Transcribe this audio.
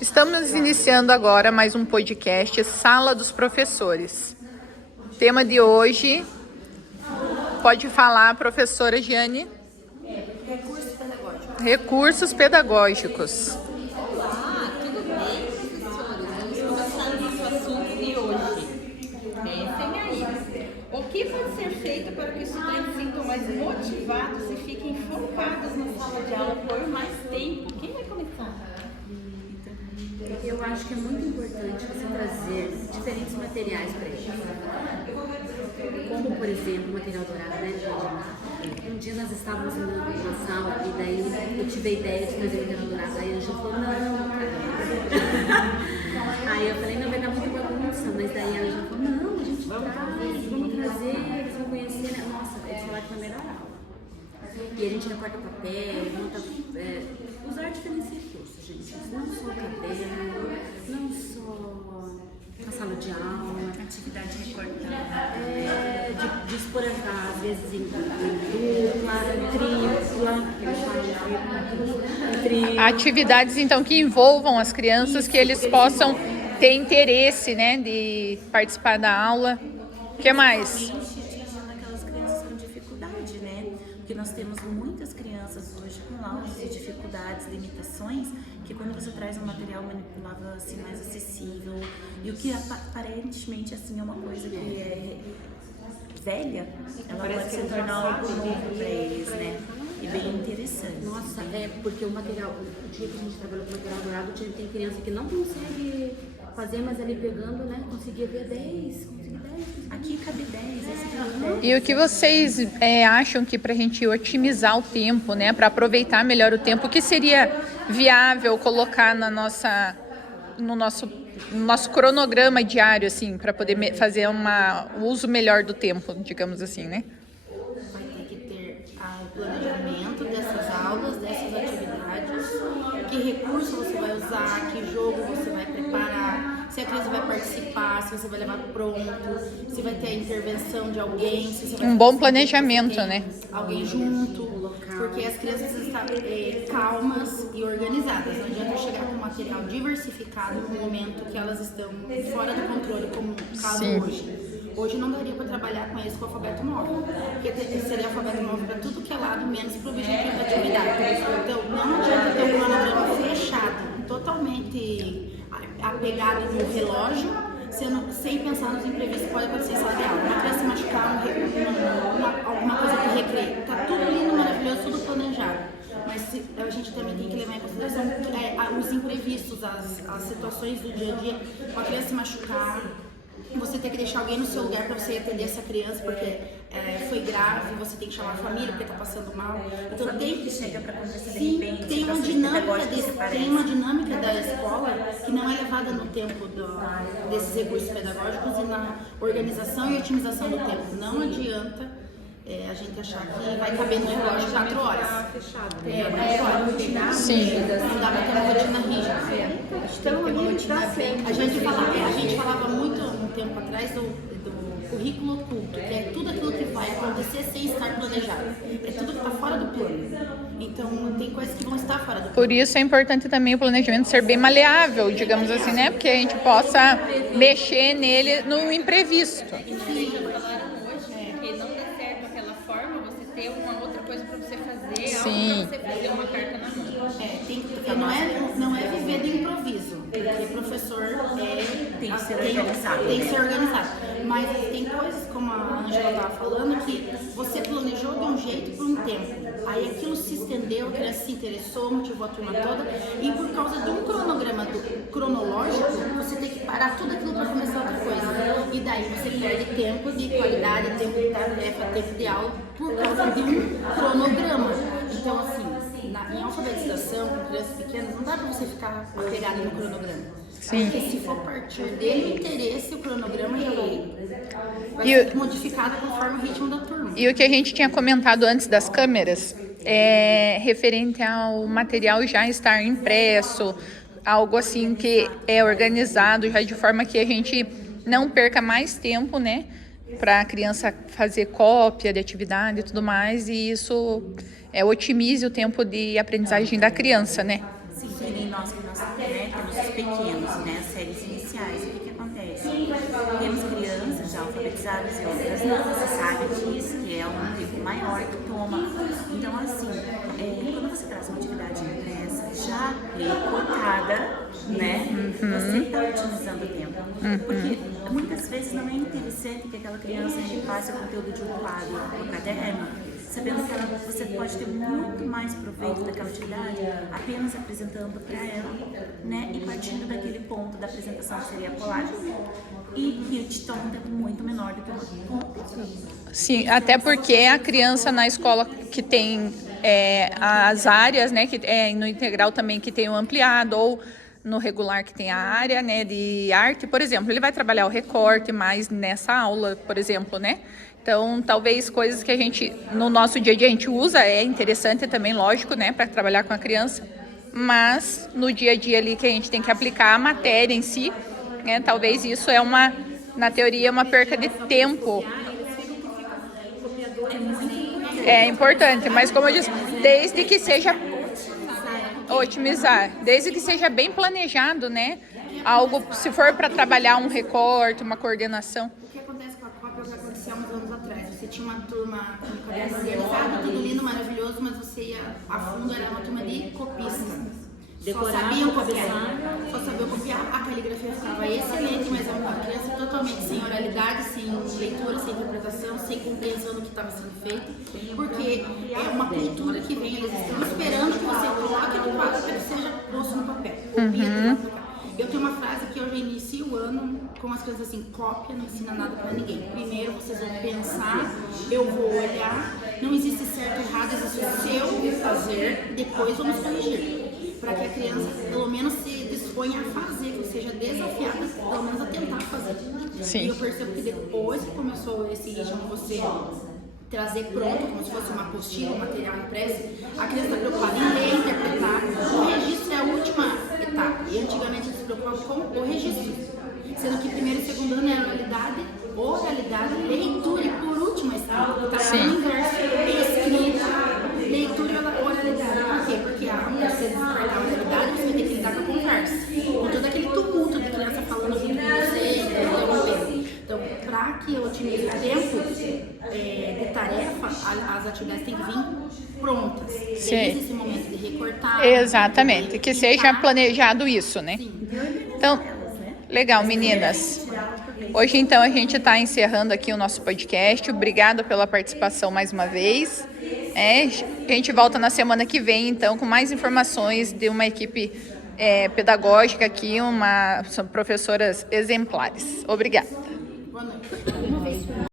Estamos iniciando agora mais um podcast Sala dos Professores. Tema de hoje, pode falar, professora Giane? Recursos pedagógicos. Recursos pedagógicos. Olá, tudo bem, professores? Vamos começar o nosso assunto de hoje. Pensem aí. O que pode ser feito para que os estudantes se sintam mais motivados e fiquem focados na sala de aula por mais tempo? Quem vai começar? Eu acho que é muito importante você trazer diferentes materiais para eles. Como, por exemplo, o material dourado, né, gente? Um dia nós estávamos na sala e daí eu tive a ideia de trazer o material dourado. Aí a Ângela falou, não, cara. Aí eu falei, não, vai dar muita bagunça. Mas daí a Ângela falou, não, a gente traz, vamos trazer, eles vão conhecer, né? Nossa, eles falaram que foi a melhor aula. E a gente recorta papel, monta, usar diferentes recursos, gente. Não só o caderno, não só a sala de aula. Atividade recortada. De expor às vezes em tripla. Atividades, então, que envolvam as crianças, que eles possam ter interesse, né, de participar da aula. O que mais? Atingindo aquelas crianças com dificuldade, né? Porque nós temos muitas crianças hoje com laudos e dificuldades, limitações, que quando você traz um material manipulável assim mais acessível, e o que aparentemente assim é uma coisa que é velha, ela pode se tornar algo novo para eles, né? E bem interessante. Nossa, porque o material, o dia que a gente trabalhou com o material dourado, tem criança que não consegue fazer, mas ali pegando, né, conseguia ver 10, Aqui cabe 10, esse cabe 10. E o que vocês acham que para a gente otimizar o tempo, né, para aproveitar melhor o tempo, o que seria viável colocar no nosso cronograma diário, assim, para poder fazer o uso melhor do tempo, digamos assim, né? Vai ter que ter o planejamento dessas aulas, dessas atividades, que recurso você vai usar, que jogo você vai preparar, se a criança vai participar, se você vai levar pronto, se vai ter a intervenção de alguém, se você vai Bom planejamento, né? Alguém junto, porque as crianças precisam estar calmas e organizadas. Não adianta chegar com material diversificado no momento que elas estão fora do controle, como o caso hoje. Hoje não daria para trabalhar com eles com alfabeto móvel, porque seria alfabeto móvel para tudo que é lado, menos para o objetivo da atividade. Então, não adianta ter um cronograma fechado, totalmente apegado no relógio, sem pensar nos imprevistos que pode acontecer em sala de aula. Uma criança machucar, alguma coisa de recreio. Tá tudo lindo, maravilhoso, tudo planejado. Mas a gente também tem que levar em consideração os imprevistos, as situações do dia a dia, com a criança se machucar. Você tem que deixar alguém no seu lugar para você atender essa criança, porque foi grave, você tem que chamar a família porque está passando mal. Então tem que chega para conversar de sim, repente, tem uma dinâmica da escola que não é levada no tempo desses recursos pedagógicos e na organização e otimização do tempo. Não adianta a gente achar que vai caber no relógio 4 horas. Sim. Não dá para ter uma rotina rígida. A gente falava muito um tempo atrás do currículo oculto, que é tudo aquilo que vai acontecer sem estar planejado. É tudo que está fora do plano. Então, tem coisas que vão estar fora do plano. Por isso é importante também o planejamento ser bem maleável, digamos assim, né? Porque a gente possa mexer nele no imprevisto. Porque não dá certo aquela forma, você ter uma outra coisa para você fazer, Sim. algo para você fazer uma carta na mão. Não é viver do improviso, porque professor Tem que ser organizado. Tem que ser organizado. Mas tem coisas, como a Ângela estava falando, que você planejou de um jeito por um tempo. Aí aquilo se estendeu, a criança se interessou, motivou a turma toda, e por causa de um cronograma cronológico, você tem que parar tudo aquilo para começar outra coisa. E daí você perde tempo de qualidade, tempo de tarefa, tempo de aula, por causa de um cronograma. Então, assim, em alfabetização, com crianças pequenas, não dá para você ficar apegado no cronograma. Sim. Porque se for partir dele o interesse, o cronograma vai ser modificado conforme o ritmo da turma. E o que a gente tinha comentado antes das câmeras é referente ao material já estar impresso, algo assim que é organizado já de forma que a gente não perca mais tempo, né? Para a criança fazer cópia de atividade e tudo mais, e isso otimize o tempo de aprendizagem da criança, né? Sim, que nem nós temos os pequenos, né, as séries iniciais. O que acontece? Temos crianças já alfabetizadas e outras não. Você sabe disso, que é um tempo maior que toma. Então, assim, quando você traz uma atividade impressa já recortada, né, você está otimizando o tempo. Porque muitas vezes não é interessante que aquela criança repasse o conteúdo de um quadro no caderno, sabendo que você pode ter muito mais proveito daquela atividade apenas apresentando para ela, né? E partindo daquele ponto da apresentação que seria a colagem e que te toma um tempo muito menor do que uma competição. Sim, até porque a criança na escola que tem as áreas, né, que no integral também que tem o ampliado, ou no regular que tem a área, né, de arte, por exemplo, ele vai trabalhar o recorte mais nessa aula, por exemplo, né? Então, talvez coisas que a gente, no nosso dia a dia, a gente usa, é interessante também, lógico, né, para trabalhar com a criança, mas no dia a dia ali que a gente tem que aplicar a matéria em si, né, talvez isso na teoria, uma perca de tempo. É importante, mas como eu disse, desde que seja otimizar, desde que seja bem planejado, né, algo, se for para trabalhar um recorte, uma coordenação. O que acontece com a cópia é o que acontecia há uns anos atrás. Você tinha uma turma com o caderno organizado, tudo lindo, maravilhoso, mas você ia a fundo, era uma turma de copistas. Só sabiam copiar. Só sabiam copiar, a caligrafia ficava excelente, mas é uma criança totalmente sem oralidade, sem leitura, sem interpretação, sem compreensão do que estava sendo feito, porque é uma cultura que vem, eles estão esperando que você coloque no quadro para que seja posto no papel. Eu tenho uma frase que eu já inicio o ano com as crianças assim: cópia não ensina nada para ninguém. Primeiro vocês vão pensar, eu vou olhar, não existe certo e errado, existe o seu fazer, depois vamos corrigir. Para que a criança pelo menos se disponha a fazer, que seja desafiada pelo menos a tentar fazer. Sim. E eu percebo que depois que começou esse ritmo, você trazer pronto, como se fosse uma apostila, um material impresso, a criança está preocupada em ler, interpretar. O registro é a última etapa. E antigamente a gente se preocupava com o registro. Sendo que primeiro e segundo ano é oralidade, leitura e por último a escrita. Está no inverso. Escrita, leitura e oralidade. Por quê? Porque você descartar a oralidade, você vai ter que lidar com a conversa. Com todo aquele tumulto de criança falando junto com você, interrompendo. Então, para que eu otimize o tempo de tarefa, as atividades têm que vir prontas. Desde esse momento de recortar. Exatamente, que seja planejado isso, né? Sim. Então, legal, meninas. Hoje, então, a gente está encerrando aqui o nosso podcast. Obrigada pela participação mais uma vez. A gente volta na semana que vem, então, com mais informações de uma equipe pedagógica aqui, são professoras exemplares. Obrigada. Boa noite.